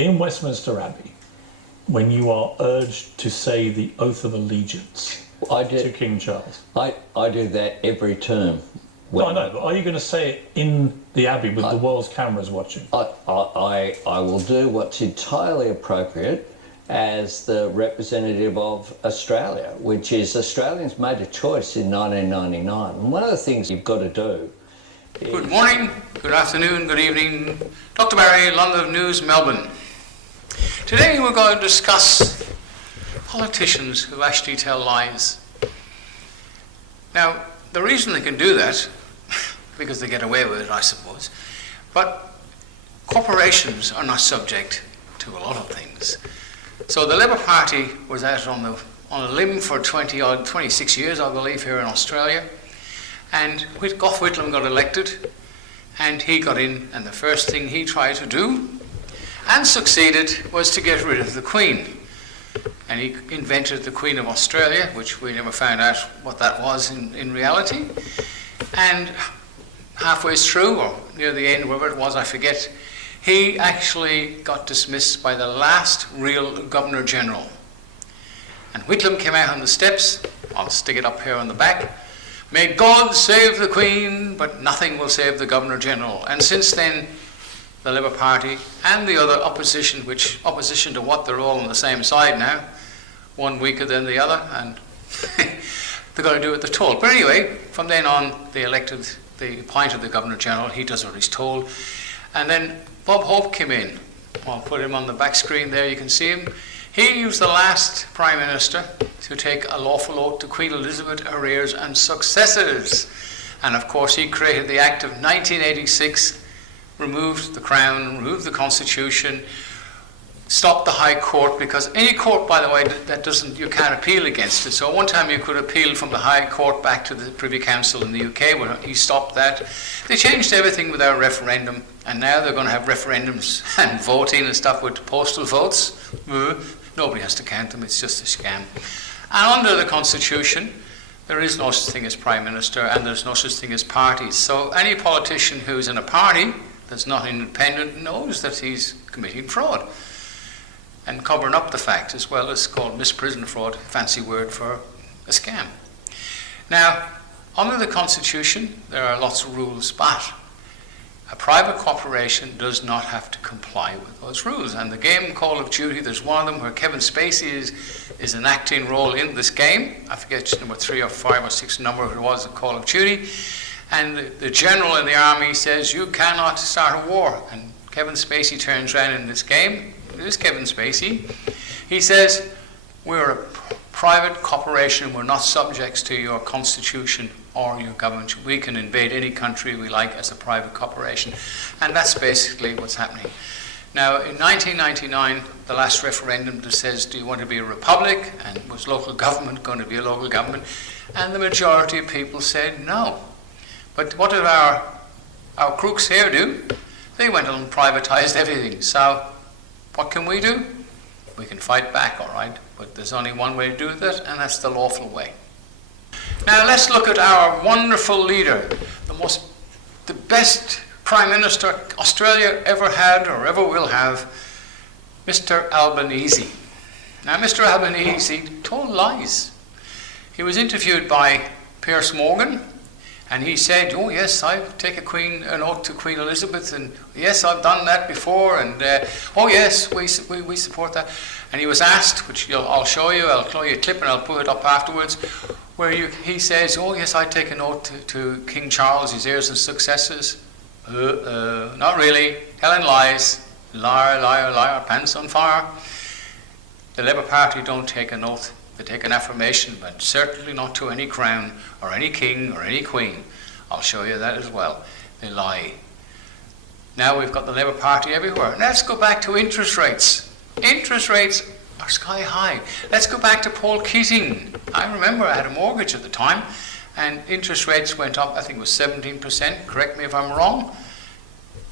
in Westminster Abbey, when you are urged to say the oath of allegiance to King Charles? I do that every term. No, I know, but are you going to say it in the Abbey with the world's cameras watching? I will do what's entirely appropriate as the representative of Australia, which is Australians made a choice in 1999. And one of the things you've got to do is... Good morning, good afternoon, good evening. Dr. Barry, London News, Melbourne. Today we're going to discuss politicians who actually tell lies. Now, the reason they can do that, because they get away with it, I suppose, but corporations are not subject to a lot of things. So the Labour Party was out on a limb for 26 years, I believe, here in Australia, and Gough Whitlam got elected, and he got in, and the first thing he tried to do, and succeeded, was to get rid of the Queen. And he invented the Queen of Australia, which we never found out what that was in reality. And halfway through, or near the end, wherever it was, I forget, he actually got dismissed by the last real Governor-General. And Whitlam came out on the steps, I'll stick it up here on the back, "May God save the Queen, but nothing will save the Governor-General." And since then, the Labour Party and the other opposition, which opposition to what, they're all on the same side now, one weaker than the other, and they're going to do what they're told. But anyway, from then on, they appointed the Governor-General. He does what he's told. And then Bob Hope came in. I'll put him on the back screen there, you can see him. He was the last Prime Minister to take a lawful oath to Queen Elizabeth, her heirs and successors. And of course, he created the Act of 1986, removed the Crown, removed the Constitution, stopped the High Court, because any court, by the way, you can't appeal against it. So one time you could appeal from the High Court back to the Privy Council in the UK, where he stopped that. They changed everything without a referendum, and now they're going to have referendums and voting and stuff with postal votes. Nobody has to count them, it's just a scam. And under the Constitution, there is no such thing as Prime Minister, and there's no such thing as parties. So any politician who's in a party that's not independent knows that he's committing fraud and covering up the fact, as well as called misprision fraud, fancy word for a scam. Now, under the Constitution, there are lots of rules, but a private corporation does not have to comply with those rules. And the game Call of Duty, there's one of them where Kevin Spacey is an acting role in this game. I forget number 3 or 5 or 6 number it was, the Call of Duty. And the general in the army says, "You cannot start a war." And Kevin Spacey turns around in this game. It is Kevin Spacey. He says, "We're a private corporation. We're not subjects to your constitution or your government. We can invade any country we like as a private corporation." And that's basically what's happening. Now, in 1999, the last referendum that says, do you want to be a republic? And was local government going to be a local government? And the majority of people said no. But what did our crooks here do? They went and privatized everything. So what can we do? We can fight back, all right, but there's only one way to do that, and that's the lawful way. Now let's look at our wonderful leader, the best Prime Minister Australia ever had or ever will have, Mr. Albanese. Now Mr. Albanese told lies. He was interviewed by Piers Morgan, and he said, "Oh yes, I take an oath to Queen Elizabeth, and yes, I've done that before, and oh yes, we support that." And he was asked, which I'll show you a clip and I'll put it up afterwards, where he says, "Oh yes, I take an oath to King Charles, his heirs and successors." Not really, telling lies, liar, liar, liar, pants on fire. The Labour Party don't take an oath. They take an affirmation, but certainly not to any crown or any king or any queen. I'll show you that as well. They lie. Now we've got the Labour Party everywhere. Let's go back to interest rates. Interest rates are sky high. Let's go back to Paul Keating. I remember I had a mortgage at the time, and interest rates went up, I think it was 17%, correct me if I'm wrong.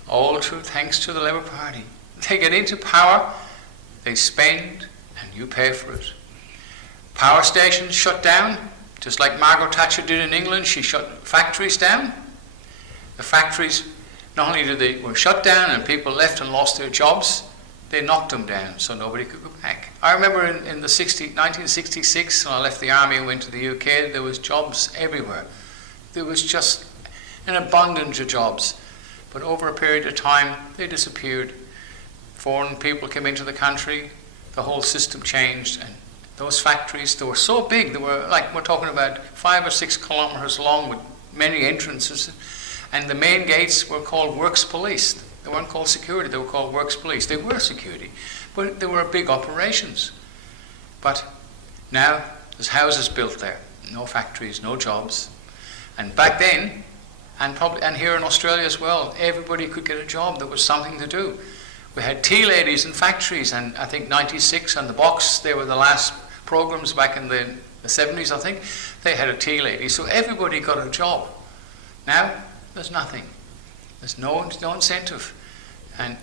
All true thanks to the Labour Party. They get into power, they spend, and you pay for it. Power stations shut down, just like Margaret Thatcher did in England. She shut factories down. The factories, not only were shut down and people left and lost their jobs, they knocked them down so nobody could go back. I remember in 1966, when I left the army and went to the UK, there was jobs everywhere. There was just an abundance of jobs. But over a period of time, they disappeared. Foreign people came into the country, the whole system changed, and those factories, they were so big, they were like, we're talking about 5 or 6 kilometres long with many entrances, and the main gates were called works police. They weren't called security, they were called works police. They were security, but they were big operations. But now there's houses built there, no factories, no jobs. And back then, and here in Australia as well, everybody could get a job. There was something to do. We had tea ladies in factories, and I think 96 on the box, they were the last programs back in the 70s, I think. They had a tea lady, so everybody got a job. Now, there's nothing. There's no incentive. And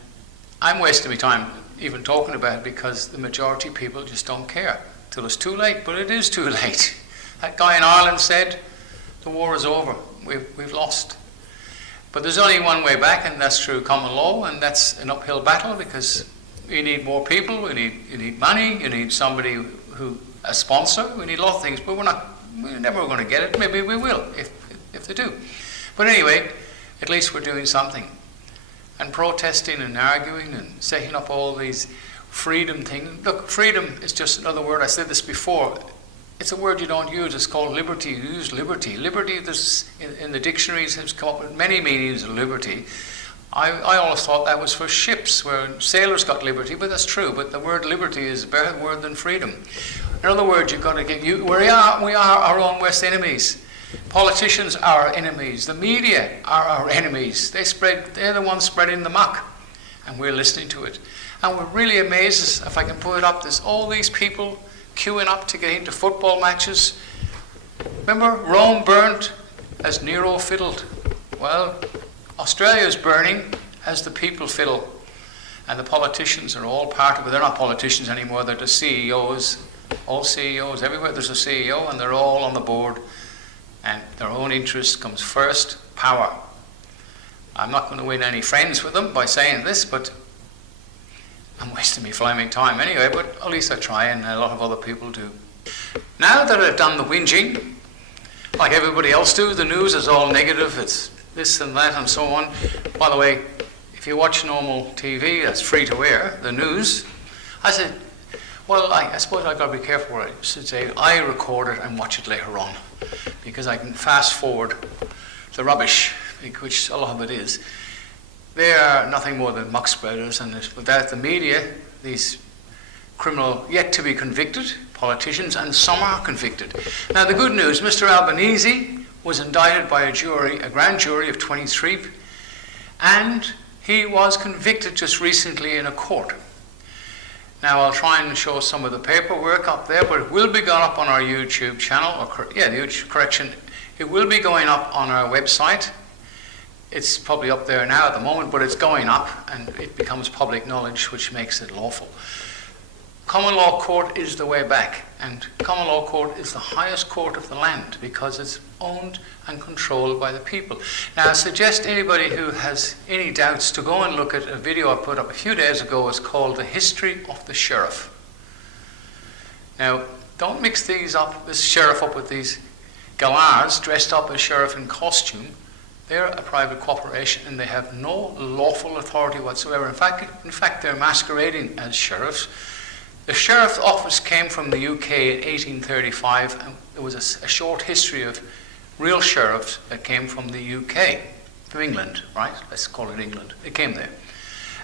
I'm wasting my time even talking about it because the majority of people just don't care till it's too late, but it is too late. That guy in Ireland said, the war is over, we've lost. But there's only one way back, and that's through common law, and that's an uphill battle because you need more people, you need money, you need somebody a sponsor, we need a lot of things, but we're never going to get it. Maybe we will if they do. But anyway, at least we're doing something. And protesting and arguing and setting up all these freedom things. Look, freedom is just another word. I said this before. It's a word you don't use. It's called liberty. You use liberty. Liberty, in the dictionaries, has come up with many meanings of liberty. I always thought that was for ships, where sailors got liberty, but that's true. But the word liberty is a better word than freedom. In other words, you've got to get we are our own worst enemies. Politicians are our enemies. The media are our enemies. They're the ones spreading the muck, and we're listening to it. And we're really amazed, if I can put it up, there's all these people queuing up to get into football matches. Remember, Rome burnt as Nero fiddled. Well, Australia's burning as the people fiddle. And the politicians are all part of it. They're not politicians anymore, they're the CEOs. All CEOs, everywhere there's a CEO, and they're all on the board. And their own interest comes first, power. I'm not going to win any friends with them by saying this, but I'm wasting my flaming time anyway, but at least I try, and a lot of other people do. Now that I've done the whinging, like everybody else do, the news is all negative, it's this and that and so on. By the way, if you watch normal TV, that's free to air, the news, I said, well, I suppose I've got to be careful what I should say. I record it and watch it later on, because I can fast forward the rubbish, which a lot of it is. They are nothing more than muck spreaders, and without the media, these criminal, yet to be convicted politicians, and some are convicted. Now the good news, Mr. Albanese was indicted by a grand jury of 23, and he was convicted just recently in a court. Now I'll try and show some of the paperwork up there, but it will be going up on our YouTube channel, it will be going up on our website. It's probably up there now at the moment, but it's going up and it becomes public knowledge, which makes it lawful. Common law court is the way back, and common law court is the highest court of the land because it's owned and controlled by the people. Now I suggest anybody who has any doubts to go and look at a video I put up a few days ago. It's called The History of the Sheriff. Now don't mix this sheriff up with these gallards dressed up as sheriff in costume. They're a private corporation and they have no lawful authority whatsoever. In fact, they're masquerading as sheriffs. The sheriff's office came from the UK in 1835, and there was a short history of real sheriffs that came from the UK to England, right? Let's call it England. It came there.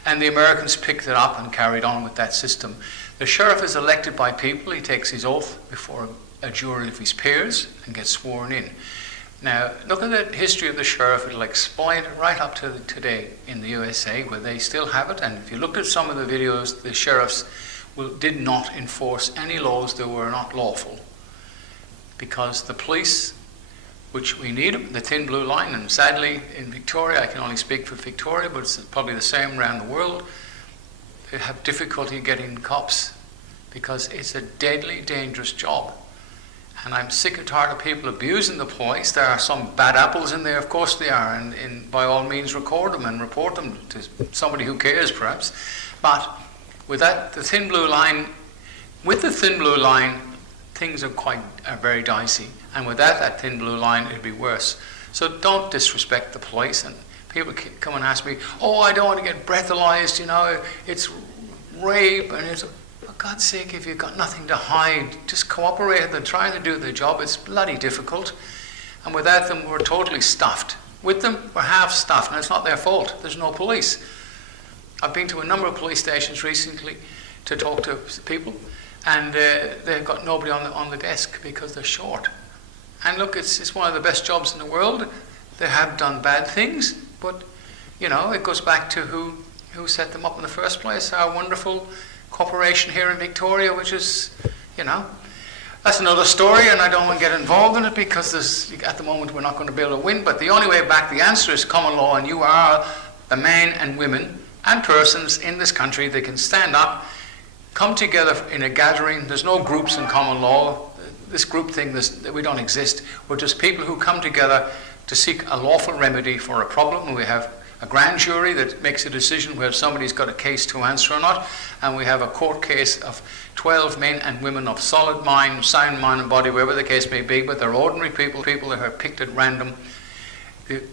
And the Americans picked it up and carried on with that system. The sheriff is elected by people. He takes his oath before a jury of his peers and gets sworn in. Now, look at the history of the sheriff. It'll explain it right up to today in the USA, where they still have it. And if you look at some of the videos, the sheriffs did not enforce any laws that were not lawful. Because the police, which we need, the thin blue line, and sadly in Victoria, I can only speak for Victoria, but it's probably the same around the world, they have difficulty getting cops because it's a deadly, dangerous job. And I'm sick and tired of people abusing the police. There are some bad apples in there, of course they are, and by all means record them and report them to somebody who cares perhaps. But With that, the thin blue line, with the thin blue line, things are very dicey. And without that thin blue line, it'd be worse. So don't disrespect the police. And people come and ask me, oh, I don't want to get breathalyzed, you know, it's rape. And it's, for God's sake, if you've got nothing to hide, just cooperate with them, trying to do their job. It's bloody difficult. And without them, we're totally stuffed. With them, we're half stuffed, and it's not their fault. There's no police. I've been to a number of police stations recently to talk to people, and they've got nobody on the desk because they're short. And look, it's one of the best jobs in the world. They have done bad things, but you know, it goes back to who set them up in the first place. Our wonderful corporation here in Victoria, which is, you know, that's another story, and I don't want to get involved in it because at the moment we're not going to be able to win. But the only way back, the answer is common law, and you are the men and women and persons in this country that can stand up, come together in a gathering. There's no groups in common law. This group thing, we don't exist. We're just people who come together to seek a lawful remedy for a problem. And we have a grand jury that makes a decision whether somebody's got a case to answer or not. And we have a court case of 12 men and women of solid mind, sound mind and body, wherever the case may be, but they're ordinary people that are picked at random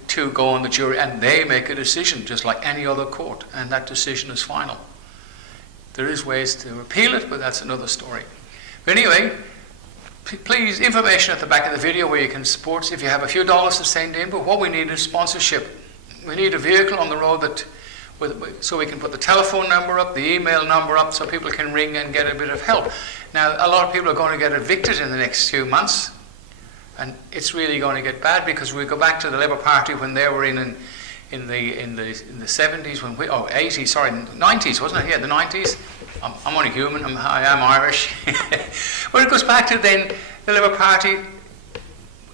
to go on the jury, and they make a decision just like any other court, and that decision is final. There is ways to appeal it, but that's another story. But anyway, please, information at the back of the video where you can support if you have a few dollars to send in, but what we need is sponsorship. We need a vehicle on the road so we can put the telephone number up, the email number up, so people can ring and get a bit of help. Now, a lot of people are going to get evicted in the next few months, and it's really going to get bad because we go back to the Labour Party when they were in the 70s, 80s, sorry, 90s, wasn't it? Yeah, the 90s. I'm only human. I am Irish. But it goes back to then the Labour Party.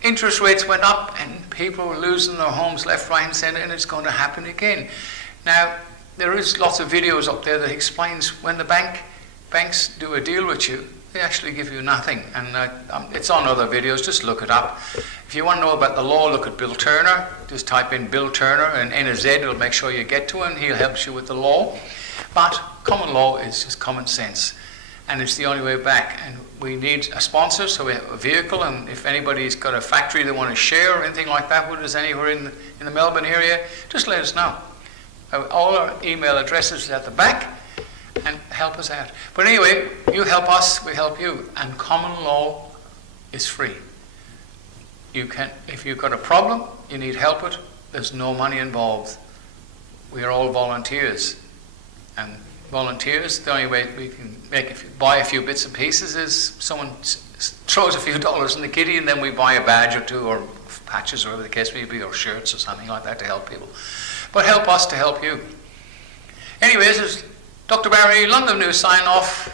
Interest rates went up, and people were losing their homes left, right, and centre, and it's going to happen again. Now, there is lots of videos up there that explains when the banks do a deal with you, they actually give you nothing. And it's on other videos, just look it up. If you want to know about the law, look at Bill Turner. Just type in Bill Turner and NZ, it'll make sure you get to him. He'll help you with the law. But common law is just common sense. And it's the only way back. And we need a sponsor, so we have a vehicle, and if anybody's got a factory they want to share or anything like that with us anywhere in the Melbourne area, just let us know. All our email addresses are at the back, and help us out. But anyway, you help us, we help you, and common law is free. You can, if you've got a problem, you need help with, there's no money involved. We are all volunteers, and volunteers, the only way we can buy a few bits and pieces is someone throws a few dollars in the kitty, and then we buy a badge or two, or patches, or whatever the case may be, or shirts or something like that to help people. But help us to help you. Anyways, this is Dr. Barry, London News sign off.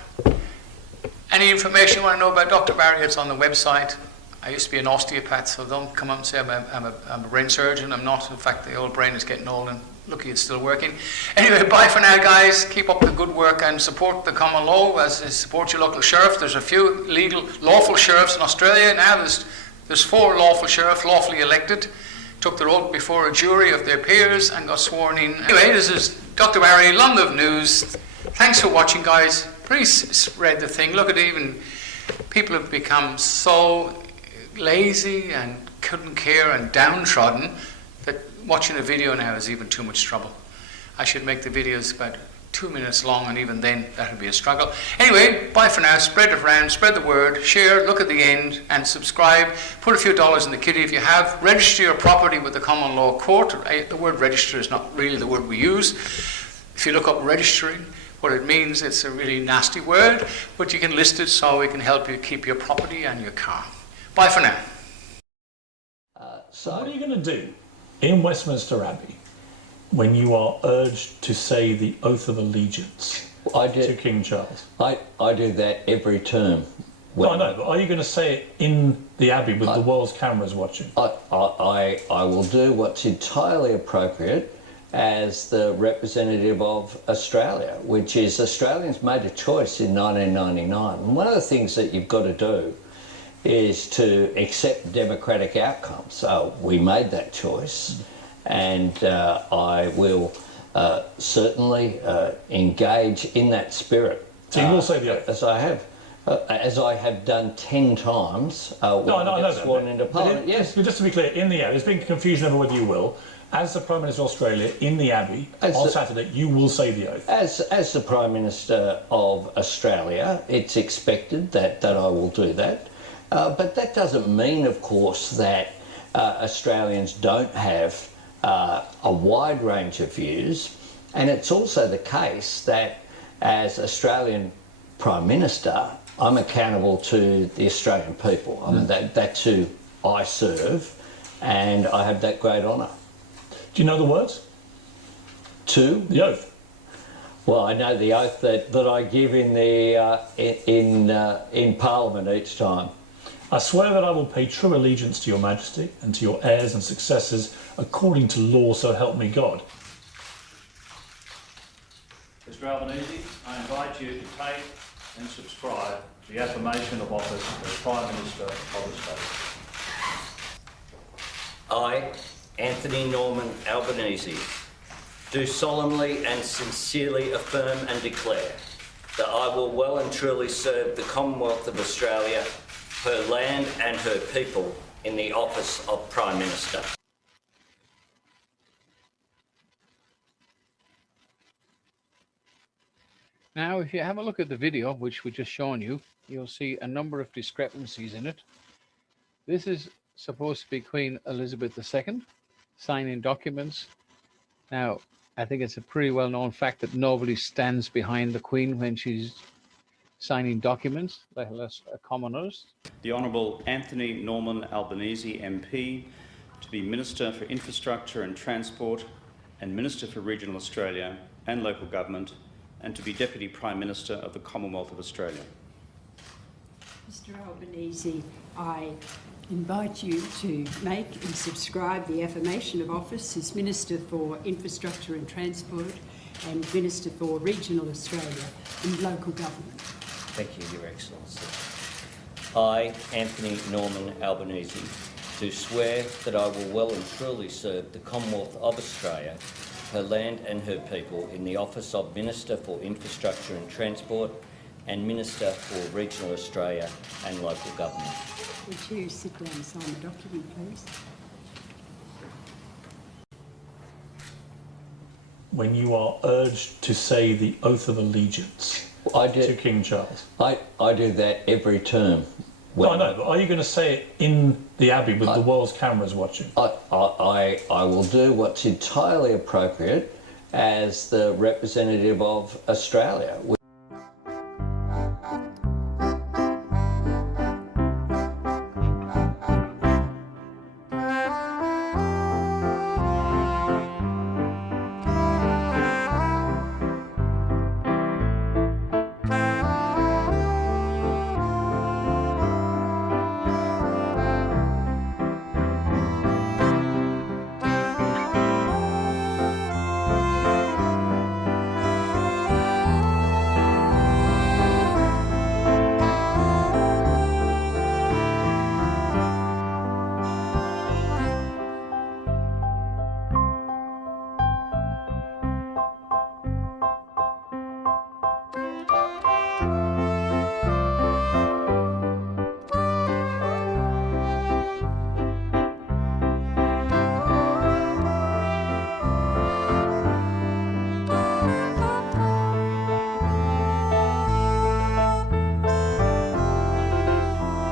Any information you want to know about Dr. Barry, it's on the website. I used to be an osteopath, so don't come up and say I'm a brain surgeon. I'm not. In fact, the old brain is getting old, and lucky it's still working. Anyway, bye for now, guys. Keep up the good work and support the common law, support your local sheriff. There's a few lawful sheriffs in Australia now. There's 4 lawful sheriffs, lawfully elected. Took their oath before a jury of their peers and got sworn in. Anyway, this is Dr. Barry, London News. Thanks for watching, guys. Please spread the thing. Look at even people have become so lazy and couldn't care and downtrodden that watching a video now is even too much trouble. I should make the videos about 2 minutes long, and even then that would be a struggle. Anyway, bye for now. Spread it around, spread the word, share, look at the end, and subscribe. Put a few dollars in the kitty if you have. Register your property with the common law court. The word register is not really the word we use. If you look up registering, what it means, it's a really nasty word, but you can list it so we can help you keep your property and your car. Bye for now. So what are you going to do in Westminster Abbey when you are urged to say the oath of allegiance to King Charles? I do that every term. No, I know, but are you going to say it in the Abbey with the world's cameras watching? I will do what's entirely appropriate as the representative of Australia, which is Australians made a choice in 1999. And one of the things that you've got to do is to accept democratic outcomes. So we made that choice, and I will certainly engage in that spirit. So you will say the oath? As I have done 10 times when I know I got that. sworn into Parliament. Yes. Just to be clear, in the Abbey, there's been confusion over whether you will. As the Prime Minister of Australia, in the Abbey, Saturday, you will say the oath. As the Prime Minister of Australia, it's expected that I will do that. But that doesn't mean, of course, that Australians don't have a wide range of views. And it's also the case that as Australian Prime Minister, I'm accountable to the Australian people. I mean, that's who I serve, and I have that great honour. Do you know the words? To? The oath. Well, I know the oath that I give in Parliament each time. I swear that I will pay true allegiance to your Majesty and to your heirs and successors according to law, so help me God. Mr Albanese, I invite you to take and subscribe the affirmation of office as Prime Minister of Australia. I, Anthony Norman Albanese, do solemnly and sincerely affirm and declare that I will well and truly serve the Commonwealth of Australia, her land and her people in the office of Prime Minister. Now, if you have a look at the video, which we've just shown you, you'll see a number of discrepancies in it. This is supposed to be Queen Elizabeth II signing documents. Now, I think it's a pretty well-known fact that nobody stands behind the Queen when she's signing documents, let alone commoners. The Honourable Anthony Norman Albanese MP to be Minister for Infrastructure and Transport and Minister for Regional Australia and Local Government, and to be Deputy Prime Minister of the Commonwealth of Australia. Mr Albanese, I invite you to make and subscribe the affirmation of office as Minister for Infrastructure and Transport and Minister for Regional Australia and Local Government. Thank you, Your Excellency. I, Anthony Norman Albanese, do swear that I will well and truly serve the Commonwealth of Australia, her land and her people in the office of Minister for Infrastructure and Transport and Minister for Regional Australia and Local Government. Would you sit down and sign the document, please? When you are urged to say the oath of allegiance to King Charles. I do that every term. No, I know, but are you going to say it in the Abbey with the world's cameras watching? I will do what's entirely appropriate as the representative of Australia.